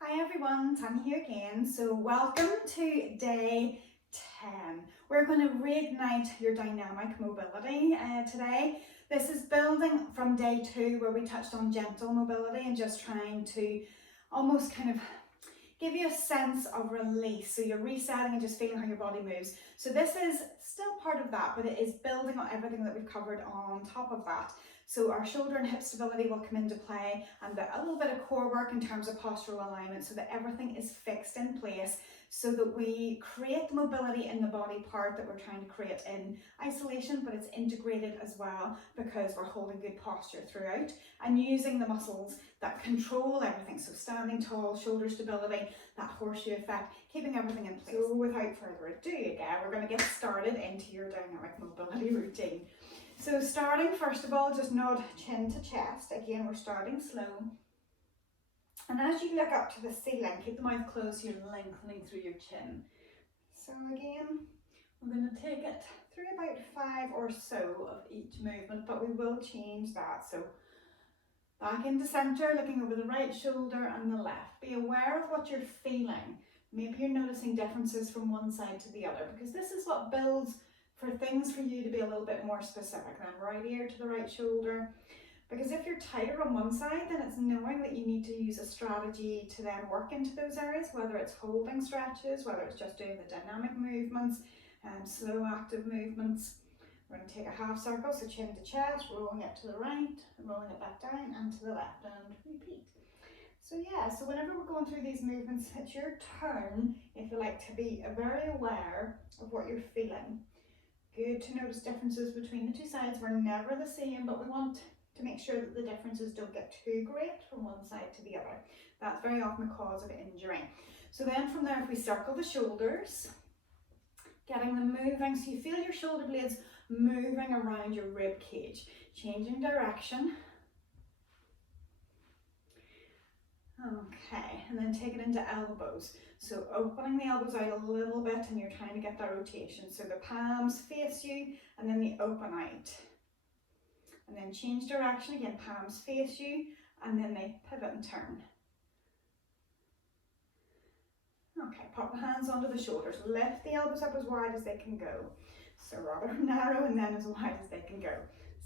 Hi everyone, Tanya here again. So welcome to day 10. We're going to reignite your dynamic mobility today. This is building from day 2 where we touched on gentle mobility and just trying to almost kind of give you a sense of release. So you're resetting and just feeling how your body moves. So this is still part of that, but it is building on everything that we've covered on top of that. So our shoulder and hip stability will come into play, and a little bit of core work in terms of postural alignment so that everything is fixed in place so that we create the mobility in the body part that we're trying to create in isolation, but it's integrated as well because we're holding good posture throughout and using the muscles that control everything. So standing tall, shoulder stability, that horseshoe effect, keeping everything in place. So without further ado, again, we're going to get started into your dynamic mobility routine. So starting, first of all, just nod chin to chest. Again, we're starting slow. And as you look up to the ceiling, keep the mouth closed, so you're lengthening through your chin. So again, we're going to take it through about 5 or so of each movement, but we will change that. So back into centre, looking over the right shoulder and the left. Be aware of what you're feeling. Maybe you're noticing differences from one side to the other, because this is what builds for things for you to be a little bit more specific. Then right ear to the right shoulder. Because if you're tighter on one side, then it's knowing that you need to use a strategy to then work into those areas, whether it's holding stretches, whether it's just doing the dynamic movements, slow active movements. We're going to take a half circle, so chin to chest, rolling it to the right, rolling it back down and to the left, and repeat. So yeah, so whenever we're going through these movements, it's your turn, if you like, to be very aware of what you're feeling. Good to notice differences between the two sides. We're never the same, but we want to make sure that the differences don't get too great from one side to the other. That's very often the cause of injury. So then from there, if we circle the shoulders, getting them moving, so you feel your shoulder blades moving around your rib cage, changing direction. Okay, and then take it into elbows. So opening the elbows out a little bit, and you're trying to get that rotation. So the palms face you, and then they open out. And then change direction again, palms face you, and then they pivot and turn. Okay, pop the hands onto the shoulders. Lift the elbows up as wide as they can go. So rather narrow and then as wide as they can go.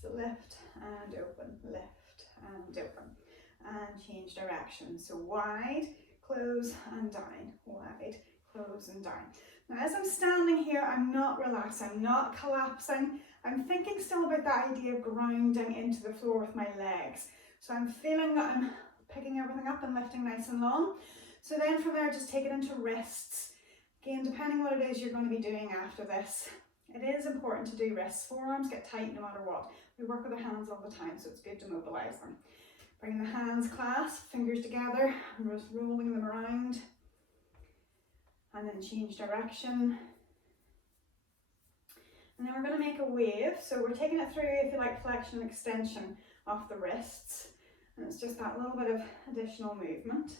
So lift and open, lift and open. And change direction. So wide, close and down, wide, close and down. Now as I'm standing here, I'm not relaxed, I'm not collapsing. I'm thinking still about that idea of grounding into the floor with my legs. So I'm feeling that I'm picking everything up and lifting nice and long. So then from there, just take it into wrists. Again, depending what it is you're going to be doing after this, it is important to do wrists. Forearms get tight no matter what. We work with our hands all the time, so it's good to mobilise them. Bring the hands clasped, fingers together, and just rolling them around. And then change direction. And then we're going to make a wave. So we're taking it through, if you like, flexion and extension of the wrists. And it's just that little bit of additional movement.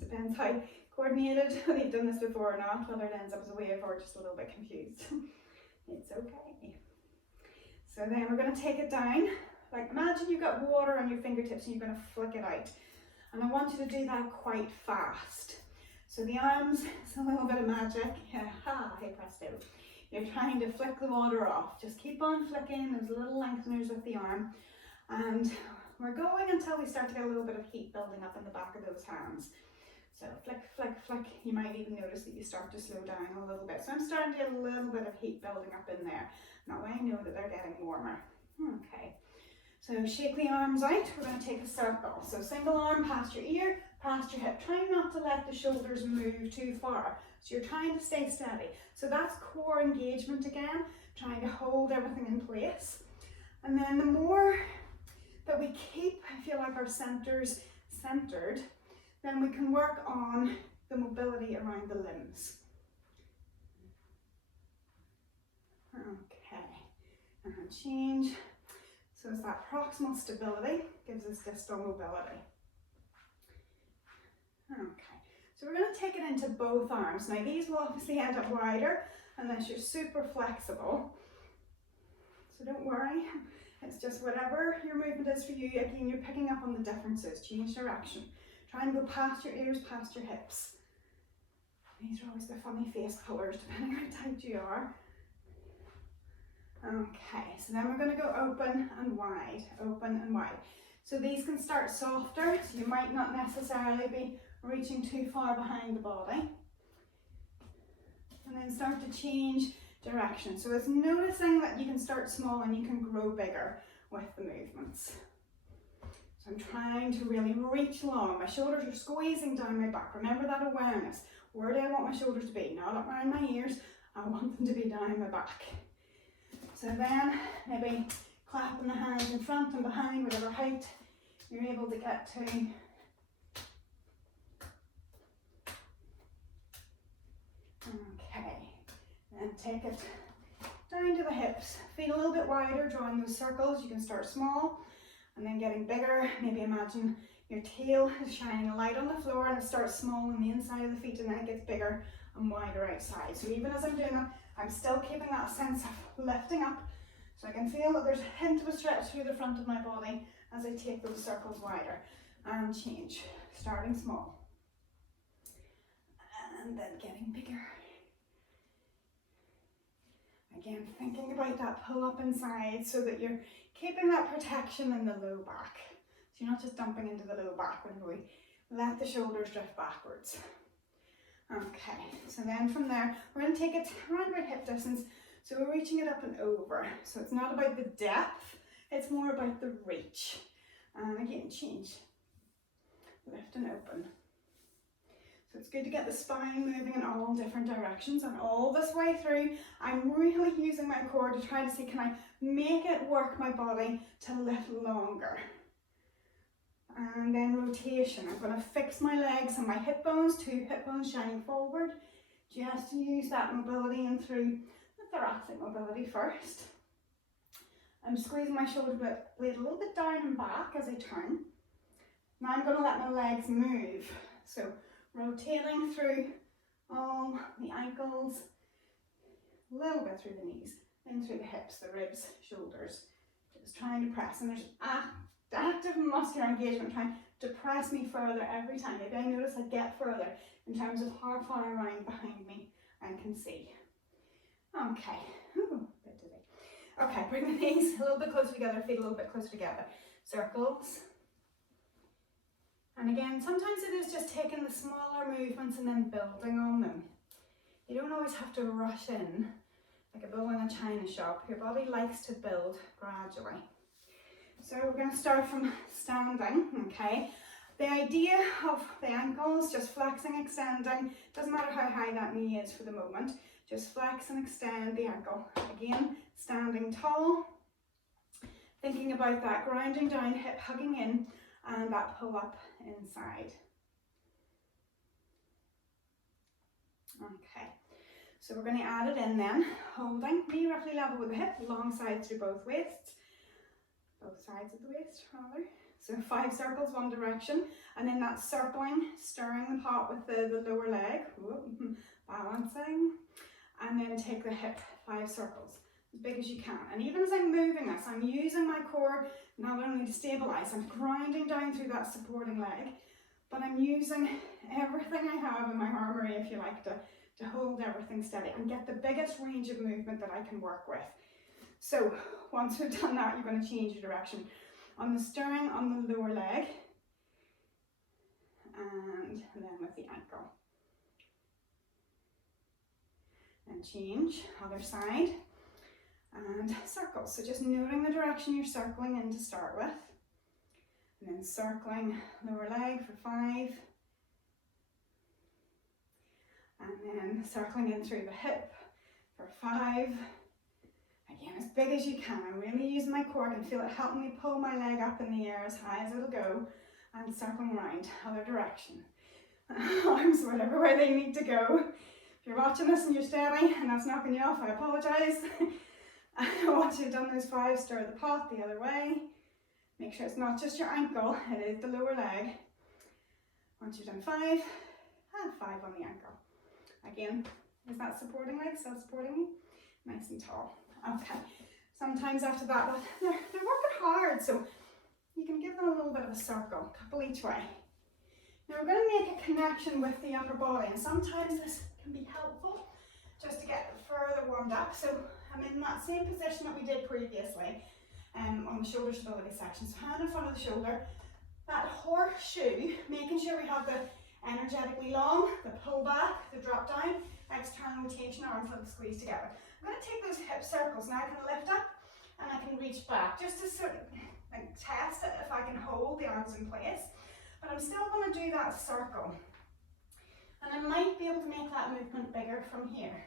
Depends how coordinated, whether you've done this before or not, whether it ends up as a wave or just a little bit confused. It's okay. So then we're going to take it down. Like imagine you've got water on your fingertips and you're going to flick it out. And I want you to do that quite fast. So the arms, it's a little bit of magic. Hey presto. You're trying to flick the water off. Just keep on flicking those little lengtheners with the arm. And we're going until we start to get a little bit of heat building up in the back of those hands. So flick, flick, flick. You might even notice that you start to slow down a little bit. So I'm starting to get a little bit of heat building up in there. Now I know that they're getting warmer. Okay. So shake the arms out. We're going to take a circle. So single arm past your ear, past your hip. Try not to let the shoulders move too far. So you're trying to stay steady. So that's core engagement again, trying to hold everything in place. And then the more that we keep, I feel like, our centers centered, then we can work on the mobility around the limbs. Okay, and change. So it's that proximal stability gives us distal mobility. Okay, so we're going to take it into both arms. Now these will obviously end up wider unless you're super flexible. So don't worry, it's just whatever your movement is for you. Again, you're picking up on the differences. Change direction. Try and go past your ears, past your hips. These are always the funny face colours, depending how tight you are. Okay, so then we're going to go open and wide, open and wide. So these can start softer, so you might not necessarily be reaching too far behind the body. And then start to change direction. So it's noticing that you can start small and you can grow bigger with the movements. So I'm trying to really reach long. My shoulders are squeezing down my back. Remember that awareness. Where do I want my shoulders to be? Not around my ears. I want them to be down my back. So then maybe clapping the hands in front and behind, whatever height you're able to get to. Okay, and take it down to the hips. Feet a little bit wider, drawing those circles. You can start small and then getting bigger. Maybe imagine your tail is shining a light on the floor and it starts small on the inside of the feet and then it gets bigger and wider outside. So even as I'm doing that, I'm still keeping that sense of lifting up. So I can feel that there's a hint of a stretch through the front of my body as I take those circles wider and change. Starting small and then getting bigger. Again, thinking about that pull up inside so that you're keeping that protection in the low back. So you're not just dumping into the low back when we let the shoulders drift backwards. Okay, so then from there, we're going to take it around about hip distance. So we're reaching it up and over. So it's not about the depth, it's more about the reach. And again, change. Lift and open. So it's good to get the spine moving in all different directions, and all this way through, I'm really using my core to try to see, can I make it work my body to lift longer? And then rotation. I'm going to fix my legs and my hip bones, 2 hip bones shining forward, just to use that mobility and through the thoracic mobility first. I'm squeezing my shoulder blade a little bit down and back as I turn. Now I'm going to let my legs move. So rotating through all the ankles, a little bit through the knees, then through the hips, the ribs, shoulders. Just trying to press, and there's active muscular engagement trying to press me further every time. Maybe I notice I get further in terms of how far around behind me I can see. Okay, ooh, a bit dizzy. Okay, bring the knees a little bit closer together, feet a little bit closer together. Circles. And again, sometimes it is just taking the smaller movements and then building on them. You don't always have to rush in like a bull in a china shop. Your body likes to build gradually. So we're going to start from standing, okay? The idea of the ankles, just flexing, extending, doesn't matter how high that knee is for the moment, just flex and extend the ankle. Again, standing tall, thinking about that grounding down, hip hugging in, and that pull up inside. Okay, so we're going to add it in then, holding, knee roughly level with the hip, long side through both waists, both sides of the waist rather. So 5 circles one direction, and then that circling, stirring the pot with the lower leg, balancing, and then take the hip 5 circles, as big as you can. And even as I'm moving this, I'm using my core not only to stabilize, I'm grinding down through that supporting leg, but I'm using everything I have in my armory, if you like, to hold everything steady and get the biggest range of movement that I can work with. So once we've done that, you're going to change your direction. On the stirring on the lower leg, and then with the ankle. And change, other side, and circles. So just noting the direction you're circling in to start with. And then circling lower leg for 5. And then circling in through the hip for 5. Again, as big as you can. I'm really using my core. I can feel it helping me pull my leg up in the air as high as it'll go, and circling around, other direction. Arms whatever way they need to go. If you're watching this and you're steady and that's knocking you off, I apologise. Once you've done those 5, stir the pot the other way. Make sure it's not just your ankle, it is the lower leg. Once you've done 5, and 5 on the ankle. Again, is that supporting leg still supporting me? Nice and tall. Okay, sometimes after that, they're working hard, so you can give them a little bit of a circle, a couple each way. Now we're going to make a connection with the upper body, and sometimes this can be helpful just to get further warmed up. So I'm in that same position that we did previously on the shoulder stability section. So hand in front of the shoulder, that horseshoe, making sure we have the energetically long, the pull back, the drop down, external rotation, arm flip squeeze together. I'm going to take those hip circles. Now I can lift up and I can reach back just to sort of like test it if I can hold the arms in place. But I'm still going to do that circle. And I might be able to make that movement bigger from here.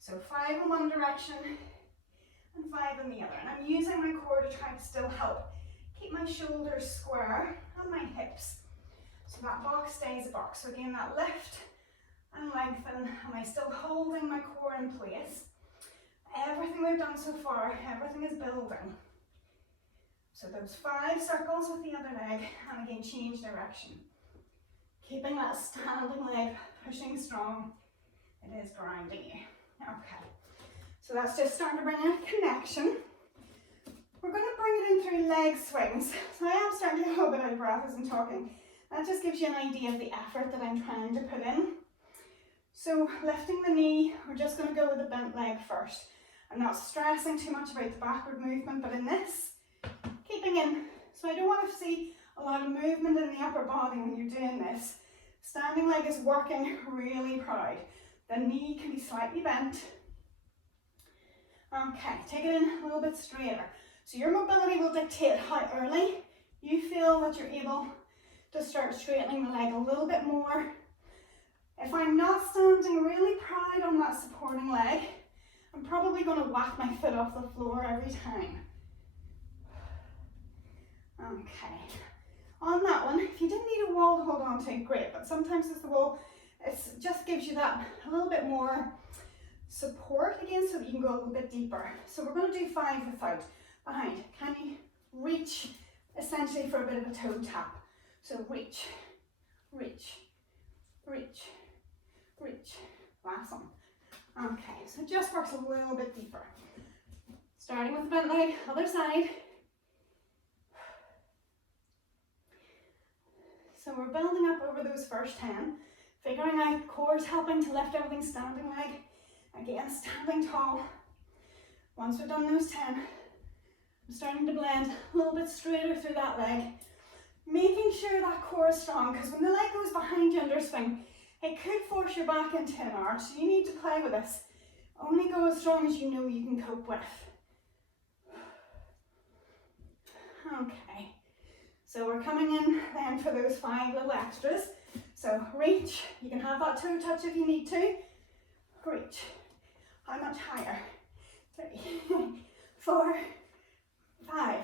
So 5 in one direction and 5 in the other. And I'm using my core to try to still help keep my shoulders square and my hips. So that box stays a box. So again, that lift and lengthen. Am I still holding my core in place? Everything we've done so far, everything is building. So those 5 circles with the other leg, and again, change direction. Keeping that standing leg, pushing strong. It is grounding you. Okay, so that's just starting to bring in a connection. We're going to bring it in through leg swings. So I am starting to get a little bit out of breath as I'm talking. That just gives you an idea of the effort that I'm trying to put in. So lifting the knee, we're just going to go with the bent leg first. I'm not stressing too much about the backward movement, but in this, keeping in. So I don't want to see a lot of movement in the upper body when you're doing this. Standing leg is working really proud. The knee can be slightly bent. Okay, take it in a little bit straighter. So your mobility will dictate how early you feel that you're able to start straightening the leg a little bit more. If I'm not standing really proud on that supporting leg, I'm probably going to whack my foot off the floor every time. Okay, on that one, if you didn't need a wall to hold on to, great, but sometimes it's the wall, it just gives you that a little bit more support again so that you can go a little bit deeper. So we're going to do 5 without. Behind, can you reach essentially for a bit of a toe tap? So reach, reach, reach, reach. Last one. Okay, so it just works a little bit deeper. Starting with the bent leg, other side. So we're building up over those first 10, figuring out core's helping to lift everything, standing leg, again standing tall. Once we've done those 10, I'm starting to blend a little bit straighter through that leg, making sure that core is strong, because when the leg goes behind you under swing, it could force your back into an arch, so you need to play with this. Only go as strong as you know you can cope with. Okay, so we're coming in then for those 5 little extras. So reach, you can have that toe touch if you need to. Reach, how much higher? 3, 4, 5.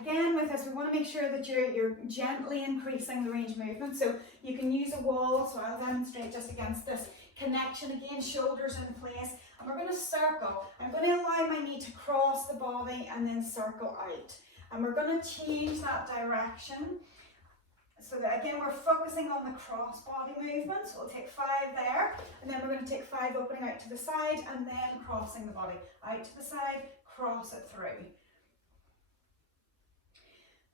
Again, with this, we want to make sure that you're gently increasing the range of movement. So you can use a wall, so I'll demonstrate just against this connection again, shoulders in place. And we're going to circle. I'm going to allow my knee to cross the body and then circle out. And we're going to change that direction. So that again, we're focusing on the cross body movement. So we'll take 5 there, and then we're going to take 5 opening out to the side and then crossing the body. Out to the side, cross it through.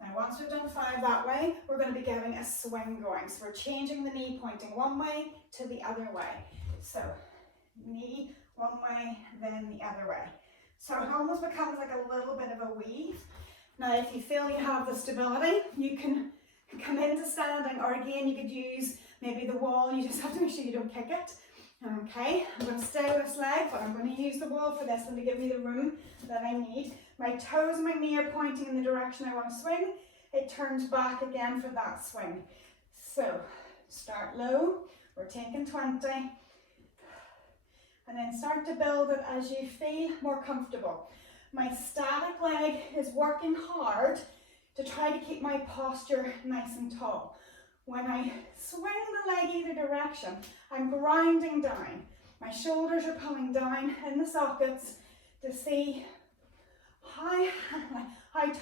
Now once we've done 5 that way, we're going to be getting a swing going. So we're changing the knee pointing one way to the other way. So knee one way, then the other way. So it almost becomes like a little bit of a weave. Now if you feel you have the stability, you can come into standing, or again you could use maybe the wall. You just have to make sure you don't kick it. Okay, I'm going to stay with this leg, but I'm going to use the wall for this one to give me the room that I need. My toes and my knee are pointing in the direction I want to swing. It turns back again for that swing. So start low, we're taking 20, and then start to build it as you feel more comfortable. My static leg is working hard to try to keep my posture nice and tall. When I swing the leg either direction, I'm grinding down. My shoulders are pulling down in the sockets to see how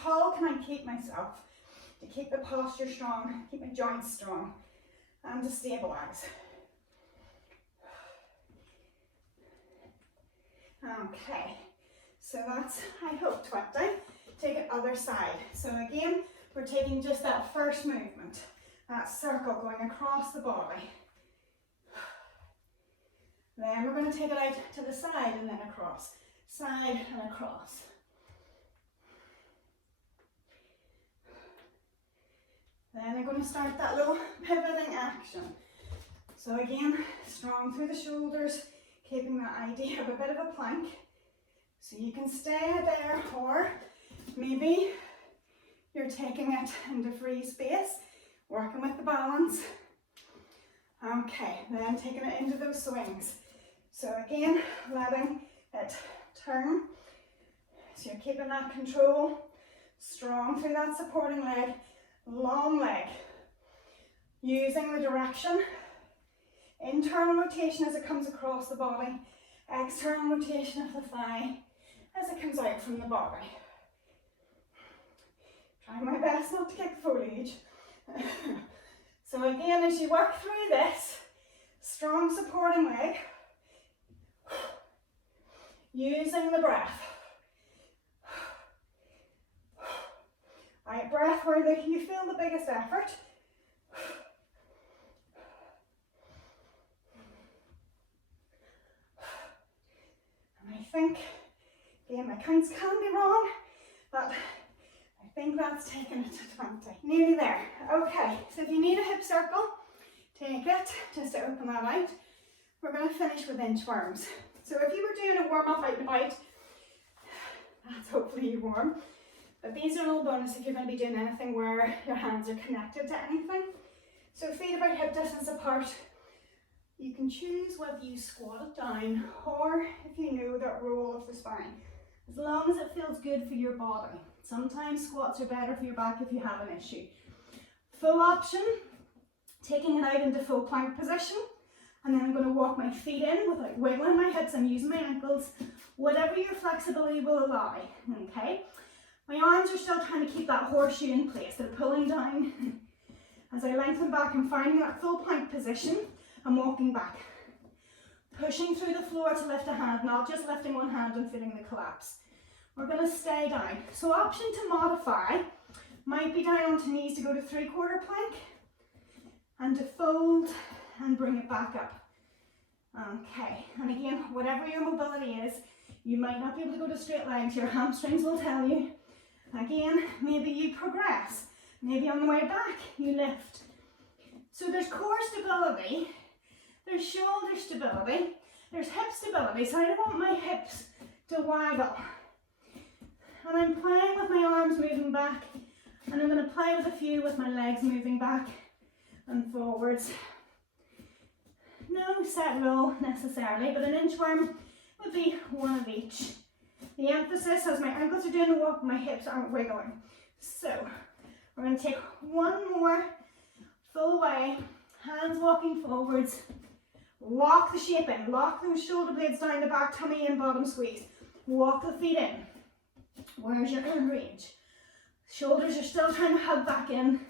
tall can I keep myself, to keep the posture strong, keep my joints strong, and to stabilize. Okay, so that's, I hope, 20. Take it other side. So again, we're taking just that first movement. that circle going across the body. Then we're going to take it out to the side and then across. Side and across. Then I'm going to start that little pivoting action. So again, strong through the shoulders, keeping that idea of a bit of a plank. So you can stay there, or maybe you're taking it into free space, working with the balance. Okay, then taking it into those swings. So again, letting it turn. So you're keeping that control, strong through that supporting leg, long leg. Using the direction, internal rotation as it comes across the body, external rotation of the thigh as it comes out from the body. Trying my best not to kick the foliage. So again, as you work through this, strong supporting leg, using the breath. Right, breath where you feel the biggest effort. And I think, again, my counts can be wrong, but I think that's taken it to 20. Nearly there. Okay, so if you need a hip circle, take it just to open that out. We're going to finish with inchworms. So if you were doing a warm-up out and about, that's hopefully you warm. But these are a little bonus if you're going to be doing anything where your hands are connected to anything. So feet about hip distance apart. You can choose whether you squat it down or if you know that roll of the spine. As long as it feels good for your body. Sometimes squats are better for your back if you have an issue. Full option, taking it out into full plank position. And then I'm going to walk my feet in without wiggling my hips and using my ankles. Whatever your flexibility will allow, okay? My arms are still trying to keep that horseshoe in place. They're pulling down. As I lengthen back, I'm finding that full plank position. I'm walking back. Pushing through the floor to lift a hand, not just lifting one hand and feeling the collapse. We're going to stay down. So option to modify might be down onto knees to go to 3/4 plank and to fold and bring it back up. Okay, and again, whatever your mobility is, you might not be able to go to straight legs. Your hamstrings will tell you. Again, maybe you progress. Maybe on the way back, you lift. So there's core stability, there's shoulder stability, there's hip stability. So I don't want my hips to waggle. And I'm playing with my arms moving back, and I'm going to play with a few with my legs moving back and forwards. No set rule necessarily, but an inchworm would be one of each. The emphasis as my ankles are doing the walk, my hips aren't wiggling. So we're going to take one more full way, hands walking forwards, lock the shape in, lock those shoulder blades down the back, tummy in, bottom squeeze, walk the feet in. Where's your arm range? Shoulders are still trying to hug back in.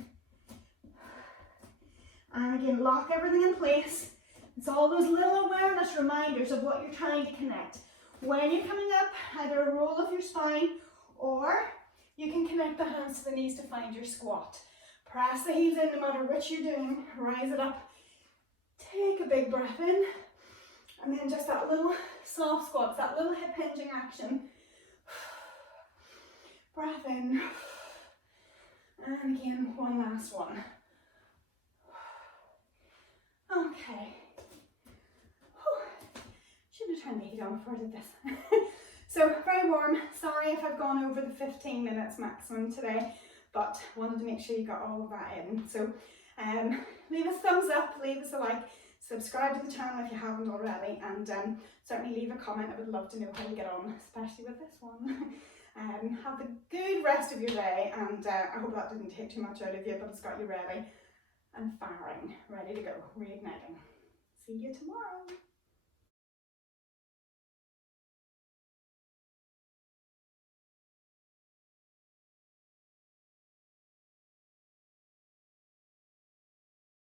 And again, lock everything in place. It's all those little awareness reminders of what you're trying to connect. When you're coming up, either a roll of your spine, or you can connect the hands to the knees to find your squat. Press the heels in no matter what you're doing, rise it up. Take a big breath in, and then just that little soft squat, that little hip hinging action. Breath in, and again, one last one. Okay. Should have turned the heat on before I did this. So very warm. Sorry if I've gone over the 15 minutes maximum today, but wanted to make sure you got all of that in. So leave us a thumbs up, leave us a like, subscribe to the channel if you haven't already, and certainly leave a comment. I would love to know how you get on, especially with this one. Have a good rest of your day, and I hope that didn't take too much out of you, but it's got you ready and firing, ready to go, reigniting. See you tomorrow.